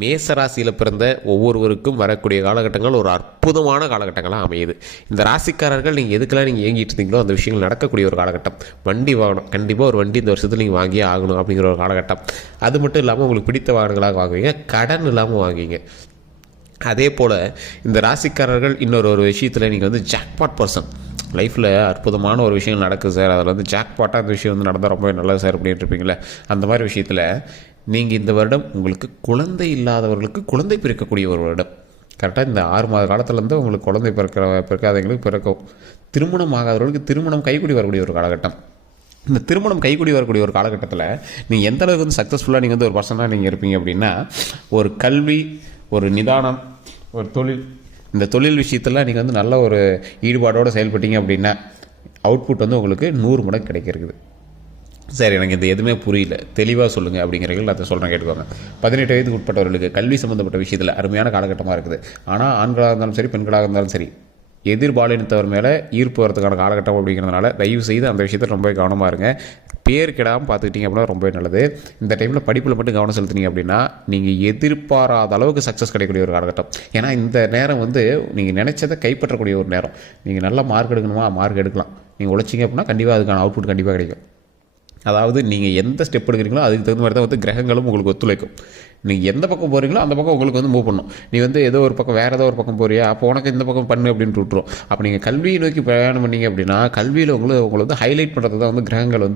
மேசராசியில் பிறந்த ஒவ்வொருவருக்கும் வரக்கூடிய காலகட்டங்கள் ஒரு அற்புதமான காலகட்டங்களாக அமையுது. இந்த ராசிக்காரர்கள் நீங்கள் எதுக்கெல்லாம் நீங்கள் ஏங்கிட்டு இருந்தீங்களோ அந்த விஷயங்கள் நடக்கக்கூடிய ஒரு காலகட்டம். வண்டி வாங்கணும், கண்டிப்பாக ஒரு வண்டி இந்த வருஷத்தில் நீங்கள் வாங்கியே ஆகணும் அப்படிங்கிற ஒரு காலகட்டம். அது மட்டும் இல்லாமல் உங்களுக்கு பிடித்த வாகனங்களாக வாங்குவீங்க, கடன் இல்லாமல் வாங்குவீங்க. அதே போல் இந்த ராசிக்காரர்கள் இன்னொரு விஷயத்தில் நீங்கள் ஜாக்பாட் பர்சன், லைஃப்பில் அற்புதமான ஒரு விஷயம் நடக்குது சார், அதில் ஜாக்பாட்டாக அந்த விஷயம் நடந்தால் ரொம்பவே நல்லது சார் அப்படின்ட்டு இருப்பீங்களே, அந்த மாதிரி விஷயத்தில் நீங்கள் இந்த வருடம் உங்களுக்கு குழந்தை இல்லாதவர்களுக்கு குழந்தை பிறக்கக்கூடிய ஒரு வருடம். கரெக்டாக இந்த 6 மாத காலத்துலேருந்து உங்களுக்கு குழந்தை பிறக்காதவங்களுக்கு பிறக்கும். திருமணம் ஆகாதவர்களுக்கு திருமணம் கைக்கூடி வரக்கூடிய ஒரு காலகட்டம். இந்த திருமணம் கைக்கூடி வரக்கூடிய ஒரு காலகட்டத்தில் நீங்கள் எந்த அளவுக்கு சக்ஸஸ்ஃபுல்லாக நீங்கள் ஒரு பர்சனாக நீங்கள் இருப்பீங்க அப்படின்னா, ஒரு கல்வி, ஒரு நிதானம், ஒரு தொழில், இந்த தொழில் விஷயத்தில் நீங்கள் நல்ல ஒரு ஈடுபாடோடு செயல்பட்டீங்க அப்படின்னா அவுட்புட் உங்களுக்கு 100 மடங்கு கிடைக்கிறது. சரி, எனக்கு இந்த எதுவுமே புரியல, தெளிவாக சொல்லுங்கள் அப்படிங்கிறீர்கள். அதை சொல்கிறேன், கேட்டுக்கோங்க. 18 வயதுக்கு உட்பட்டவர்களுக்கு கல்வி சம்மந்தப்பட்ட விஷயத்தில் அருமையான காலகட்டமாக இருக்குது. ஆனால் ஆண்களாக இருந்தாலும் சரி, பெண்களாக இருந்தாலும் சரி, எதிர்பாலினத்தவர் மேலே ஈர்ப்பு வரதுக்கான காலகட்டம் அப்படிங்கிறதுனால தயவு செய்து அந்த விஷயத்தில் ரொம்ப கவனமாக இருங்க. பேர் கிடாமல் பார்த்துக்கிட்டிங்க அப்படின்னா ரொம்ப நல்லது. இந்த டைமில் படிப்பில் மட்டும் கவனம் செலுத்துனீங்க அப்படின்னா நீங்கள் எதிர்பாராத அளவுக்கு சக்ஸஸ் கிடைக்கக்கூடிய ஒரு காலகட்டம். ஏன்னா இந்த நேரம் நீங்கள் நினச்சதை கைப்பற்றக்கூடிய ஒரு நேரம். நீங்கள் நல்லா மார்க் எடுக்கணுமா, மார்க் எடுக்கலாம். நீங்கள் உழைச்சிங்க அப்படின்னா கண்டிப்பாக அதுக்கான அவுட்புட் கண்டிப்பாக கிடைக்கும். அதாவது நீங்கள் எந்த ஸ்டெப் எடுக்கிறீங்களோ அதுக்கு தகுந்த மாதிரி தான் கிரகங்களும் உங்களுக்கு ஒத்துழைக்கும். நீங்கள் எந்த பக்கம் போகிறீங்களோ அந்த பக்கம் உங்களுக்கு மூவ் பண்ணணும். நீ ஏதோ ஒரு பக்கம் வேறு ஏதோ ஒரு பக்கம் போறியா, அப்போ உனக்கு இந்த பக்கம் பண்ணு அப்படின்னு விட்டுரும். அப்போ நீங்கள் கல்வியை நோக்கி பிரயாணம் பண்ணிங்க அப்படின்னா கல்வியில் உங்களை ஹைலைட் பண்ணுறது தான் கிரகங்கள்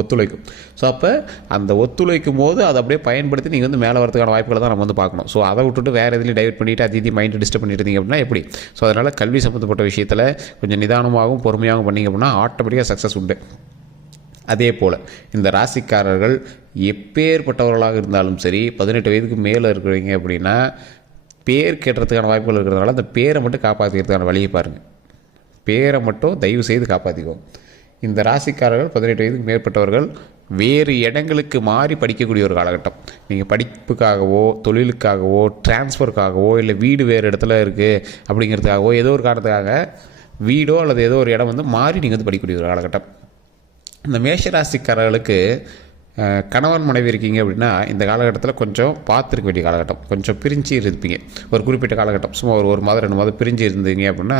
ஒத்துழைக்கும். ஸோ அப்போ அந்த ஒத்துழைக்கும் போது அதை அப்படியே பயன்படுத்தி நீங்கள் மேலே வரதுக்கான வாய்ப்புகளை தான் நம்ம பார்க்கணும். ஸோ அதை விட்டுட்டு வேறு எதுலையும் டைவர்ட் பண்ணிவிட்டு அது மைண்டை டிஸ்டர்ப் பண்ணிட்டு இருந்தீங்க அப்படின்னா எப்படி? ஸோ அதனால் கல்வி சம்மந்தப்பட்ட விஷயத்தில் கொஞ்சம் நிதானமாகவும் பொறுமையாகவும் பண்ணிங்க அப்படின்னா ஆட்டோமேட்டிக்காக சக்ஸஸ் உண்டு. அதே போல் இந்த ராசிக்காரர்கள் எப்பேற்பட்டவர்களாக இருந்தாலும் சரி, 18 வயதுக்கு மேலே இருக்கிறீங்க அப்படின்னா பேர் கேட்டுறதுக்கான வாய்ப்புகள் இருக்கிறதுனால அந்த பேரை மட்டும் காப்பாற்றிக்கிறதுக்கான வழியை பாருங்கள். பேரை மட்டும் தயவு செய்து காப்பாற்றிக்குவோம். இந்த ராசிக்காரர்கள் 18 வயதுக்கு மேற்பட்டவர்கள் வேறு இடங்களுக்கு மாறி படிக்கக்கூடிய ஒரு காலகட்டம். நீங்கள் படிப்புக்காகவோ, தொழிலுக்காகவோ, டிரான்ஸ்ஃபருக்காகவோ, இல்லை வீடு வேறு இடத்துல இருக்குது அப்படிங்கிறதுக்காகவோ, ஏதோ ஒரு காரணத்துக்காக வீடோ அல்லது ஏதோ ஒரு இடம் மாறி நீங்கள் படிக்கக்கூடிய ஒரு காலகட்டம். இந்த மேஷராசிக்காரர்களுக்கு கணவன் மனைவி இருக்கீங்க அப்படின்னா இந்த காலகட்டத்தில் கொஞ்சம் பார்த்துருக்க வேண்டிய காலகட்டம். கொஞ்சம் பிரிஞ்சு இருப்பீங்க ஒரு குறிப்பிட்ட காலகட்டம். சும்மா ஒரு மாதம் 2 மாதம் பிரிஞ்சு இருந்தீங்க அப்படின்னா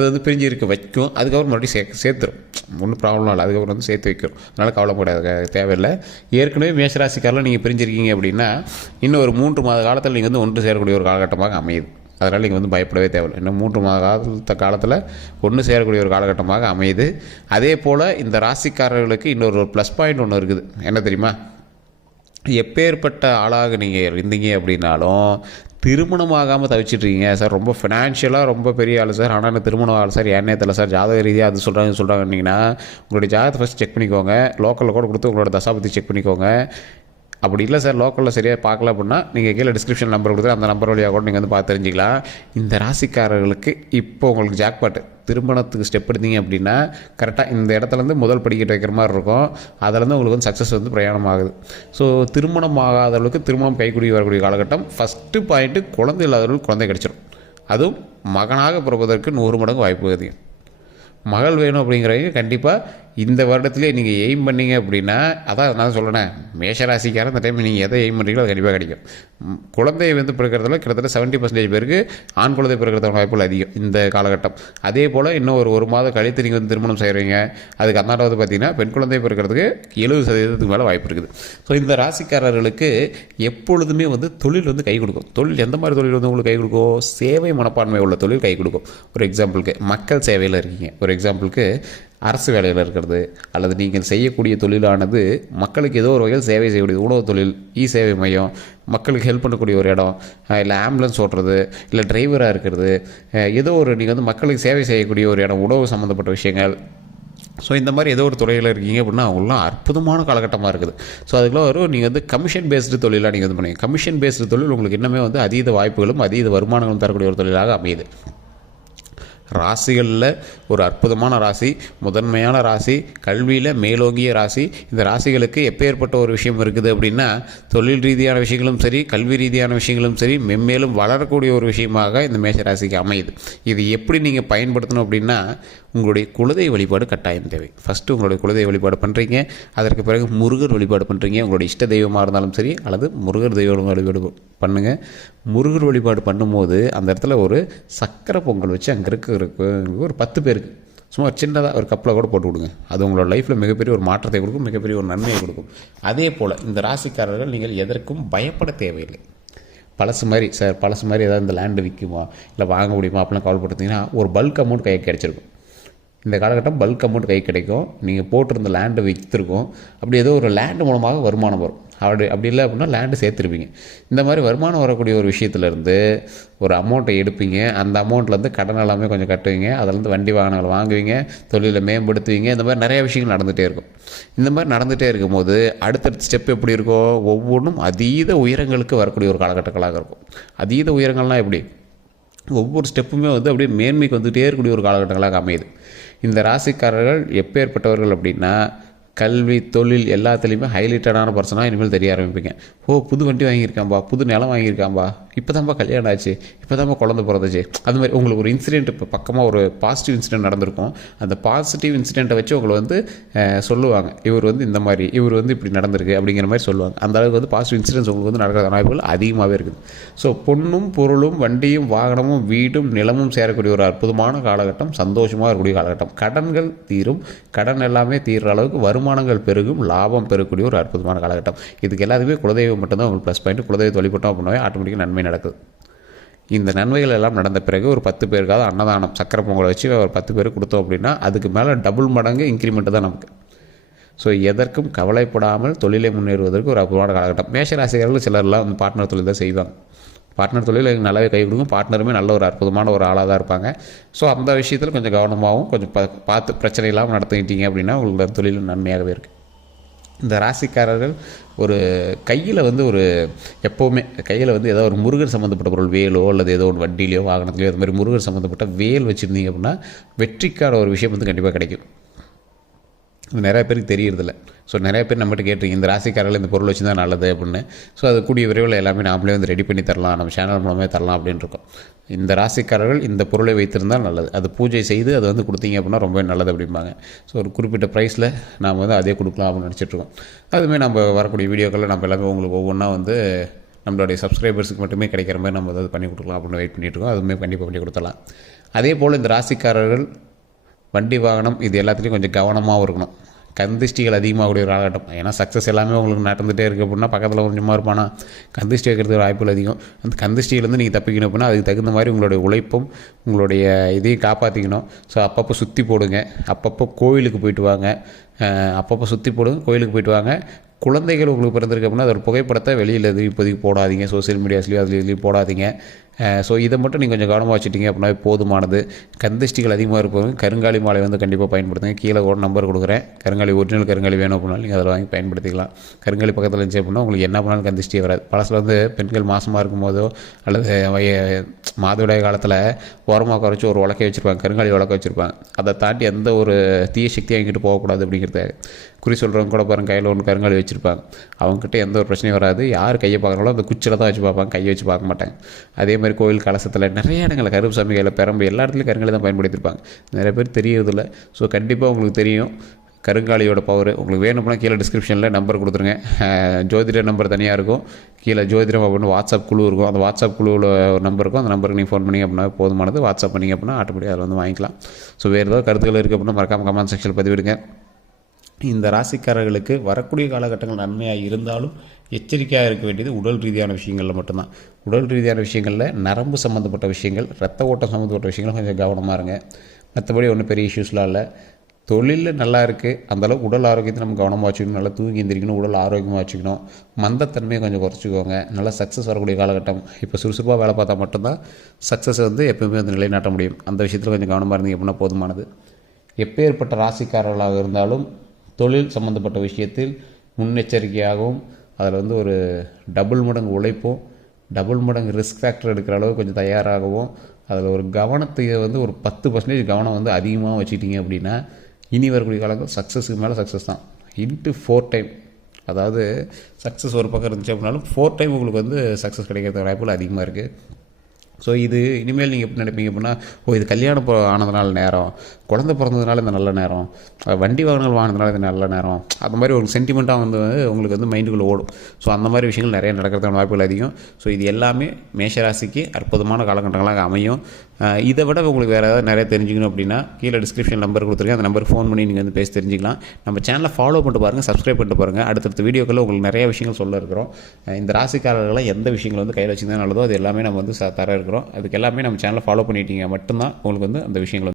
அது பிரிஞ்சு இருக்க வைக்கும். அதுக்கப்புறம் மறுபடியும் சேர்த்துரும். ஒன்றும் ப்ராப்ளம் இல்லை. அதுக்கப்புறம் சேர்த்து வைக்கும். அதனால் கவலைப்படாத, தேவையில்லை. ஏற்கனவே மேஷராசிக்காரில் நீங்கள் பிரிஞ்சிருக்கீங்க அப்படின்னா இன்னும் ஒரு 3 மாத காலத்தில் நீங்கள் ஒன்று சேரக்கூடிய ஒரு காலகட்டமாக அமையுது. அதனால் நீங்கள் பயப்படவே தேவையில்லை. இன்னும் 3 மாத காலத்தில் ஒன்று சேரக்கூடிய ஒரு காலகட்டமாக அமையுது. அதே போல் இந்த ராசிக்காரர்களுக்கு இன்னொரு ப்ளஸ் பாயிண்ட் ஒன்று இருக்குது. என்ன தெரியுமா? எப்பேற்பட்ட ஆளாக நீங்கள் இருந்தீங்க அப்படின்னாலும் திருமணமாகாமல் தவிச்சிட்ருக்கீங்க சார், ரொம்ப ஃபினான்ஷியலாக ரொம்ப பெரிய ஆள் சார், ஆனால் என்ன திருமணம் ஆள் சார், ஏன்னே தெரியல சார், ஜாதக ரீதியாக அது சொல்கிறாங்கன்னீங்கன்னா உங்களுடைய ஜாதகத்தை ஃபஸ்ட் செக் பண்ணிக்கோங்க. லோக்கலில் கூட கொடுத்து உங்களோட தசாபதி செக் பண்ணிக்கோங்க. அப்படி இல்லை சார், லோக்கலில் சரியாக பார்க்கல அப்படின்னா நீங்கள் கீழே டிஸ்கிரிப்ஷன் நம்பர் கொடுத்து அந்த நம்பர் வழியாக கூட நீங்கள் பார்த்து தெரிஞ்சிக்கலாம். இந்த ராசிக்காரர்களுக்கு இப்போ உங்களுக்கு ஜாக்பாட்டு திருமணத்துக்கு ஸ்டெப் எடுத்தீங்க அப்படின்னா கரெக்டாக இந்த இடத்துலேருந்து முதல் படிக்கட்டு வைக்கிற மாதிரி இருக்கும். அதிலேருந்து உங்களுக்கு சக்ஸஸ் பிரயாணம் ஆகுது. ஸோ திருமணம் ஆகாதவர்களுக்கு திருமணம் கைக்கூடி வரக்கூடிய காலகட்டம். ஃபஸ்ட்டு பாயிண்ட்டு, குழந்தை இல்லாதவர்களுக்கு குழந்தை கிடச்சிடும். அதுவும் மகனாக பிறப்பதற்கு 100 மடங்கு வாய்ப்பு அதிகம். மகள் வேணும் அப்படிங்கிறவங்க கண்டிப்பாக இந்த வருடத்துலேயே நீங்கள் எய்ம் பண்ணிங்க அப்படின்னா, அதான் நான் சொல்கிறேன், மேஷராசிக்கார இந்த டைம் நீங்கள் எதை எய்ம் பண்ணுறீங்களோ அது கண்டிப்பாக கிடைக்கும். குழந்தை பிறக்கிறதுல கிட்டத்தட்ட 70% பேருக்கு ஆண் குழந்தை பிறக்கிறதுக்கான வாய்ப்புகள் அதிகம் இந்த காலகட்டம். அதே போல் இன்னும் ஒரு மாதம் கழித்து நீங்கள் திருமணம் செய்கிறீங்க, அதுக்கு அந்தாண்டாவது பார்த்தீங்கன்னா பெண் குழந்தை பிறக்கிறதுக்கு 70% மேலே வாய்ப்பு இருக்குது. ஸோ இந்த ராசிக்காரர்களுக்கு எப்பொழுதுமே தொழில் கை கொடுக்கும். தொழில் எந்த மாதிரி தொழில் உங்களுக்கு கை கொடுக்கும்? சேவை மனப்பான்மை உள்ள தொழில் கை கொடுக்கும். ஒரு எக்ஸாம்பிளுக்கு மக்கள் சேவையில் இருக்கீங்க, ஒரு எக்ஸாம்பிளுக்கு அரசு வேலையில் இருக்கிறது, அல்லது நீங்கள் செய்யக்கூடிய தொழிலானது மக்களுக்கு ஏதோ ஒரு வகையில் சேவை செய்யக்கூடிய உணவு தொழில், சேவை மையம், மக்களுக்கு ஹெல்ப் பண்ணக்கூடிய ஒரு இடம், இல்லை ஆம்புலன்ஸ் ஓட்டுறது, இல்லை டிரைவராக இருக்கிறது, ஏதோ ஒரு நீங்கள் மக்களுக்கு சேவை செய்யக்கூடிய ஒரு இடம், உணவு சம்மந்தப்பட்ட விஷயங்கள். ஸோ இந்த மாதிரி ஏதோ ஒரு துறையில் இருக்கீங்க அப்படின்னா அவங்களாம் அற்புதமான காலகட்டமாக இருக்குது. ஸோ அதுக்குள்ள நீங்கள் கமிஷன் பேஸ்டு தொழிலாக நீங்கள் பண்ணுவீங்க. கமிஷன் பேஸ்டு தொழில் உங்களுக்கு இன்னுமே அதீத வாய்ப்புகளும் அதீத வருமானங்களும் தரக்கூடிய ஒரு தொழிலாக அமையுது. ராசிகளில் ஒரு அற்புதமான ராசி, முதன்மையான ராசி, கல்வியில் மேலோங்கிய ராசி. இந்த ராசிகளுக்கு எப்பேற்பட்ட ஒரு விஷயம் இருக்குது அப்படின்னா, தொழில் ரீதியான விஷயங்களும் சரி, கல்வி ரீதியான விஷயங்களும் சரி, மென்மேலும் வளரக்கூடிய ஒரு விஷயமாக இந்த மேஷ ராசிக்கு அமையுது. இது எப்படி நீங்கள் பயன்படுத்தணும் அப்படின்னா, உங்களுடைய குலதெய்வ வழிபாடு கட்டாயம் தேவை. ஃபஸ்ட்டு உங்களுடைய குலதெய்வ வழிபாடு பண்ணுறீங்க, அதற்கு பிறகு முருகர் வழிபாடு பண்ணுறீங்க. உங்களுடைய இஷ்ட தெய்வமாக இருந்தாலும் சரி, அல்லது முருகர் தெய்வ வழிபாடு பண்ணுங்கள். முருகர் வழிபாடு பண்ணும்போது அந்த இடத்துல ஒரு சக்கரை பொங்கல் வச்சு அங்கே இருக்க ஒரு 10 பேருக்கு சும்மா சின்னதாக ஒரு கப்பில் கூட போட்டு கொடுங்க. அது உங்களோட லைஃப்பில் மிகப்பெரிய ஒரு மாற்றத்தை கொடுக்கும், மிகப்பெரிய ஒரு நன்மையை கொடுக்கும். அதே போல் இந்த ராசிக்காரர்கள் நீங்கள் எதற்கும் பயப்பட தேவையில்லை. பழசு மாதிரி ஏதாவது இந்த லேண்டு விற்குமா இல்லை வாங்க முடியுமா அப்படிலாம் கவலைப்பட்டீங்கன்னா ஒரு பல்க் அமௌண்ட் கைக்கு கிடச்சிருக்கும். இந்த காலகட்டம் பல்க் அமௌண்ட் கை கிடைக்கும். நீங்கள் போட்டிருந்த லேண்டு விற்றுருக்கும். அப்படி ஏதோ ஒரு லேண்டு மூலமாக வருமானம் வரும். அப்படி இல்லை அப்படின்னா லேண்டு சேர்த்துருப்பீங்க. இந்த மாதிரி வருமானம் வரக்கூடிய ஒரு விஷயத்துலேருந்து ஒரு அமௌண்ட்டை எடுப்பீங்க. அந்த அமௌண்ட்லேருந்து கடன் எல்லாமே கொஞ்சம் கட்டுவீங்க. அதிலேருந்து வண்டி வாகனங்கள் வாங்குவீங்க, தொழிலை மேம்படுத்துவீங்க. இந்த மாதிரி நிறைய விஷயங்கள் நடந்துகிட்டே இருக்கும். இந்த மாதிரி நடந்துகிட்டே இருக்கும்போது அடுத்தடுத்த ஸ்டெப் எப்படி இருக்கும்? ஒவ்வொன்றும் அதீத உயரங்களுக்கு வரக்கூடிய ஒரு காலகட்டங்களாக இருக்கும். அதீத உயரங்கள்லாம் எப்படி? ஒவ்வொரு ஸ்டெப்புமே அப்படியே மேன்மைக்கு வந்துகிட்டே இருக்கக்கூடிய ஒரு காலகட்டங்களாக அமையுது. இந்த ராசிக்காரர்கள் எப்பேற்பட்டவர்கள் அப்படின்னா, கல்வி, தொழில் எல்லாத்துலேயுமே ஹைலைட்டடான பர்சனாக இனிமேல் தெரிய ஆரம்பிப்பீங்க. புது வண்டி வாங்கியிருக்காம்பா, புது நிலம் வாங்கியிருக்காம்பா, இப்போ தான்ப்பா கல்யாணம் ஆச்சு, இப்போ தான்ப்பா குழந்தை பிறந்துச்சு. அது மாதிரி உங்களுக்கு ஒரு இன்சிடென்ட் இப்போ பக்கமாக ஒரு பாசிட்டிவ் இன்சிடென்ட் நடந்திருக்கும். அந்த பாசிட்டிவ் இன்சிடென்ட்டை வச்சு உங்களை சொல்லுவாங்க, இவர் இந்த மாதிரி, இவர் இப்படி நடந்திருக்கு அப்படிங்கிற மாதிரி சொல்லுவாங்க. அந்த அளவுக்கு பாசிட்டிவ் இன்சிடென்ட்ஸ் உங்களுக்கு நடக்கிற வாய்ப்புகள் அதிகமாகவே இருக்குது. ஸோ பொண்ணும் பொருளும் வண்டியும் வாகனமும் வீடும் நிலமும் சேரக்கூடிய ஒரு அற்புதமான காலகட்டம், சந்தோஷமாக இருக்கக்கூடிய காலகட்டம். கடன்கள் தீரும், கடன் எல்லாமே தீர்ற அளவுக்கு வருமானங்கள் பெருகும், லாபம் பெறக்கூடிய ஒரு அற்புதமான காலகட்டம். இதுக்கு எல்லாத்துக்குமே குலதெய்வம் மட்டும்தான் உங்களுக்கு ப்ளஸ் பாயிண்ட். குலதெய்வத்தை வழிபட்டோம் அப்படின்னாவே ஆட்டோமேட்டிக்காக நன்மை நடக்குது. இந்த நன்மைகள் எல்லாம் நடந்த பிறகு ஒரு 10 பேருக்காவது அன்னதானம் சக்கரை பொங்கலை வச்சு ஒரு 10 பேருக்கு கொடுத்தோம் அப்படின்னா அதுக்கு மேலே டபுள் மடங்கு இன்க்ரிமெண்ட்டு தான் நமக்கு. ஸோ எதற்கும் கவலைப்படாமல் தொழிலை முன்னேறுவதற்கு ஒரு அற்புதமான காலகட்டம். மேஷராசிகர்கள் சிலர்லாம் பார்ட்னர் தொழில் தான் செய்வாங்க. பார்ட்னர் தொழில் எனக்கு நல்லாவே கை கொடுக்கும். பார்ட்னருமே நல்ல ஒரு அற்புதமான ஒரு ஆளாக தான் இருப்பாங்க. ஸோ அந்த விஷயத்தில் கொஞ்சம் கவனமாகவும் கொஞ்சம் பார்த்து பிரச்சனை இல்லாமல் நடத்திக்கிட்டீங்க அப்படின்னா உங்களுக்கு தொழில் நன்மையாகவே இருக்குது. இந்த ராசிக்காரர்கள் ஒரு கையில் ஒரு எப்போவுமே கையில் ஏதோ ஒரு முருகர் சம்மந்தப்பட்ட பொருள், வேலோ அல்லது ஏதோ ஒரு வண்டியிலையோ வாகனத்துலையோ அது மாதிரி முருகர் சம்மந்தப்பட்ட வேல் வச்சுருந்தீங்க அப்படின்னா வெற்றிக்கான ஒரு விஷயம் கண்டிப்பாக கிடைக்கும். இது நிறைய பேருக்கு தெரியறதில்ல. ஸோ நிறைய பேர் நம்மகிட்ட கேட்டிருக்கீங்க, இந்த ராசிக்காரர்கள் இந்த பொருள் வச்சு தான் நல்லது அப்படின்னு. ஸோ அது கூடிய விரைவில் எல்லாமே நாமளே ரெடி பண்ணி தரலாம், நம்ம சேனல் மூலமே தரலாம் அப்படின்னு இருக்கோம். இந்த ராசிக்காரர்கள் இந்த பொருளை வைத்திருந்தால் நல்லது, அது பூஜை செய்து அது கொடுத்தீங்க அப்படின்னா ரொம்ப நல்லது அப்படிம்பாங்க. ஸோ ஒரு குறிப்பிட்ட ப்ரைஸில் நாம் அதே கொடுக்கலாம் அப்படின்னு நினச்சிட்ருக்கோம். அதுவுமே நம்ம வரக்கூடிய வீடியோக்களில் நம்ம எல்லாமே உங்களுக்கு ஒவ்வொன்றா நம்மளுடைய சப்ஸ்கிரைபர்ஸுக்கு மட்டுமே கிடைக்கிற மாதிரி நம்ம பண்ணி கொடுக்கலாம் அப்படின்னு வெயிட் பண்ணிகிட்ருக்கோம். அதுவுமே கண்டிப்பாக பண்ணி கொடுத்துடலாம். அதே போல் இந்த ராசிக்காரர்கள் வண்டி வாகனம் இது எல்லாத்துலேயும் கொஞ்சம் கவனமாகவும் இருக்கணும். கந்திஷ்டிகள் அதிகமாகக்கூடிய ஒரு காலகட்டம். ஏன்னா சக்ஸஸ் எல்லாமே உங்களுக்கு நடந்துகிட்டே இருக்குது அப்படின்னா பக்கத்தில் கொஞ்சமாக இருப்பானா கந்திஷ்டி வைக்கிறதுக்கு வாய்ப்புகள் அதிகம். அந்த கந்திஷ்டியிலேருந்து நீங்கள் தப்பிக்கணும் அப்படின்னா அதுக்கு தகுந்த மாதிரி உங்களுடைய உழைப்பும் உங்களுடைய இதையும் காப்பாற்றிக்கணும். ஸோ அப்பப்போ சுற்றி போடுங்க, அப்பப்போ கோயிலுக்கு போயிட்டு வாங்க, கோயிலுக்கு போயிட்டு வாங்க. குழந்தைகள் உங்களுக்கு பிறந்திருக்கு அப்படின்னா அது ஒரு புகைப்படத்தை வெளியில் இப்போதைக்கு போடாதீங்க, சோசியல் மீடியாஸ்லேயும் இதுலேயும் போடாதீங்க. ஸோ இதை மட்டும் நீங்கள் கொஞ்சம் கவனமாக வச்சுட்டிங்க அப்படின்னா போதுமானது. கந்திஷ்டிகள் அதிகமாக இருப்பவங்க கருங்காலி மாலை கண்டிப்பாக பயன்படுத்துங்க. கீழே கூட நம்பர் கொடுக்குறேன். கருங்காலி ஒரிஜினல் கருங்காலி வேணும் அப்படின்னாலும் நீங்கள் அதில் வாங்கி பயன்படுத்திக்கலாம். கருங்காலி பக்கத்தில் இருந்துச்சு அப்படின்னா உங்களுக்கு என்ன பண்ணாலும் கந்திஷ்டியே வராது. பழசில் பெண்கள் மாசமாக இருக்கும்போதோ அல்லது மாதவிடாய் காலத்தில் ஓரமாக குறைச்சி ஒரு உலக்கை வச்சுருப்பாங்க, கருங்காலி உலக்கை வச்சுருப்பாங்க. அதை தாண்டி எந்த ஒரு தீய சக்தியாக எங்கிட்டு போகக்கூடாது அப்படிங்கிறத குறி சொல்கிறவங்க கூட பாருங்கள், கையில் ஒன்று கருங்காலி வச்சுருப்பாங்க. அவங்ககிட்ட எந்த ஒரு பிரச்சனையும் வராது. யார் கையை பார்க்குறாங்களோ அந்த குச்சியில் தான் வச்சு பார்ப்பாங்க, கையை வச்சு பார்க்க மாட்டாங்க. அதே மாதிரி கோயில் கலசத்தில் நிறைய இடங்களில் கருப்புசாமி கையில் பெரம்பு எல்லா இடத்துலையும் கருங்காலி தான் பயன்படுத்தியிருப்பாங்க. நிறைய பேர் தெரியறதில்ல. ஸோ கண்டிப்பாக உங்களுக்கு தெரியும் கருங்காலியோட பவர். உங்களுக்கு வேணும்னா கீழே டிஸ்கிரிப்ஷனில் நம்பர் கொடுத்துருங்க. ஜோதிடர் நம்பர் தனியாக இருக்கும், கீழே ஜோதிடம் அப்படின்னு வாட்ஸ்அப் குழு இருக்கும். அந்த வாட்ஸ்அப் குழுவில் ஒரு நம்பர் இருக்கும். அந்த நம்பருக்கு நீங்கள் ஃபோன் பண்ணிங்க அப்படின்னா போதுமானது. வாட்ஸ்அப் பண்ணிங்க அப்படின்னா ஆட்டோமேட்டிக்காக அதில் வாங்கிக்கலாம். ஸோ வேறு ஏதாவது கருத்துக்கள் இருக்குது அப்படின்னா மறக்காமல் கமெண்ட் செக்ஷனில் பதிவிடுங்க. இந்த ராசிக்காரர்களுக்கு வரக்கூடிய காலகட்டங்கள் நன்மையாக இருந்தாலும் எச்சரிக்கையாக இருக்க வேண்டியது உடல் ரீதியான விஷயங்களில் மட்டும்தான். உடல் ரீதியான விஷயங்களில் நரம்பு சம்மந்தப்பட்ட விஷயங்கள், ரத்த ஓட்டம் சம்மந்தப்பட்ட விஷயங்கள் கொஞ்சம் கவனமாக இருங்க. மற்றபடி ஒன்றும் பெரிய இஷ்யூஸ்லாம் இல்லை. தொழிலில் நல்லா இருக்குது, அந்தளவுக்கு உடல் ஆரோக்கியத்தை நம்ம கவனமாக வச்சுக்கணும். நல்லா தூங்கி எந்திரிக்கணும், உடல் ஆரோக்கியமாக வச்சுக்கணும். மந்தத்தன்மையை கொஞ்சம் குறைச்சிக்கோங்க. நல்லா சக்ஸஸ் வரக்கூடிய காலகட்டம். இப்போ சுறுசுறுப்பாக வேலை பார்த்தா மட்டும்தான் சக்ஸஸ் எப்போயுமே நிலைநாட்ட முடியும். அந்த விஷயத்தில் கொஞ்சம் கவனமாக இருந்தீங்க அப்படின்னா போதுமானது. எப்பேற்பட்ட ராசிக்காரர்களாக இருந்தாலும் தொழில் சம்மந்தப்பட்ட விஷயத்தில் முன்னெச்சரிக்கையாகவும் அதில் ஒரு டபுள் மடங்கு உழைப்பும் டபுள் மடங்கு ரிஸ்க் ஃபேக்டர் எடுக்கிற அளவுக்கு கொஞ்சம் தயாராகவும் அதில் ஒரு கவனத்தை வந்து ஒரு 10% கவனம் வந்து அதிகமாக வச்சுக்கிட்டீங்க அப்படின்னா இனி வரக்கூடிய காலங்கள் சக்ஸஸுக்கு மேலே சக்ஸஸ் தான். இன்ட்டு 4 டைம், அதாவது சக்ஸஸ் ஒரு பக்கம் இருந்துச்சு அப்படின்னாலும் 4 டைம் உங்களுக்கு வந்து சக்ஸஸ் கிடைக்கிறது வாய்ப்புகள் அதிகமாக இருக்குது. ஸோ இது இனிமேல் நீங்கள் எப்படி நினைப்பீங்க அப்படின்னா, இது கல்யாணம் ஆனதுனால நேரம், குழந்தை பிறந்ததுனால இந்த நல்ல நேரம், வண்டி வாகனங்கள் வாங்கினதுனால இது நல்ல நேரம், அந்த மாதிரி ஒரு சென்டிமெண்ட்டாக வந்து உங்களுக்கு வந்து மைண்டுக்குள்ளே ஓடும். ஸோ அந்த மாதிரி விஷயங்கள் நிறைய நடக்கிறதுக்கான வாய்ப்புகள் அதிகம். ஸோ இது எல்லாமே மேஷராசிக்கு அற்புதமான காலகட்டங்களாக அமையும். இதை விட உங்களுக்கு வேறு ஏதாவது நிறைய தெரிஞ்சுக்கணும் அப்படின்னா கீழே டிஸ்கிரிப்ஷன் நம்பர் கொடுத்துருக்கேன், அந்த நம்பருக்கு ஃபோன் பண்ணி நீங்கள் வந்து பேசி தெரிஞ்சிக்கலாம். நம்ம சேனலை ஃபாலோ பண்ணிட்டு பாருங்கள், சப்ஸ்கிரைப் பண்ணிட்டு பாருங்கள். அடுத்தடுத்த வீடியோக்களில் உங்களுக்கு நிறைய விஷயங்கள் சொல்ல இருக்கிறோம். இந்த ராசிக்காரர்களை எந்த விஷயங்கள் வந்து கையில் வச்சுருந்தா நல்லதோ அது எல்லாமே நம்ம வந்து தர இருக்கிறோம். அதுக்கு எல்லாமே நம்ம சேனலை ஃபாலோ பண்ணிட்டீங்க மட்டும்தான் உங்களுக்கு வந்து அந்த விஷயங்கள்